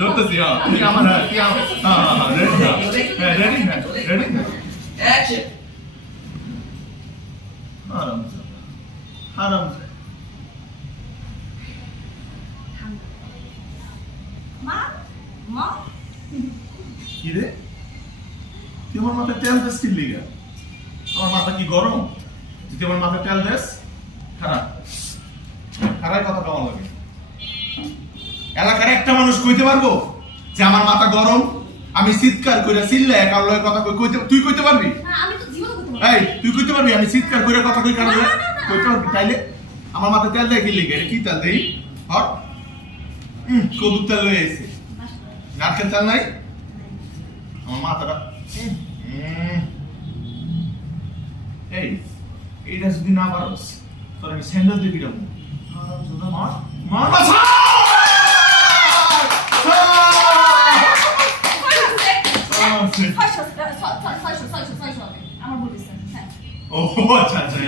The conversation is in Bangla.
ধরতেছি তুই আমার তুই আমার রেডি রেডি অ্যাকশন আরাম আরাম মা মা কি রে তুই আমার মাথায় তেল দেশ কি লিগা আমার মাথা কি গরম তুই আমার মাথায় তেল দেশ খারাপ খারাপ কথা কেমন লাগে এলাকার একটা মানুষ কইতে পারবো যে আমার মাথা গরম আমি চিৎকার কইরা চিল্লায় কারোর লগে কথা কইতে তুই কইতে পারবি না আমি তো জীবন করতে পারি এই তুই কইতে পারবি আমি চিৎকার কইরা কথা কই কারোর লগে কইতে পারবি তাইলে আমার মাথায় তেল দেয় কি লিগা এটা কি তেল দেই হট কদুর তেল লয়ে আইছে নারকেল তেল নাই আমার মাথাটা এই এইটা যদি না পারোস তোর আমি স্যান্ডেল দিয়ে দিলাম মার মার বাছা আমার বলেছেন হ্যাঁ ও আচ্ছা আচ্ছা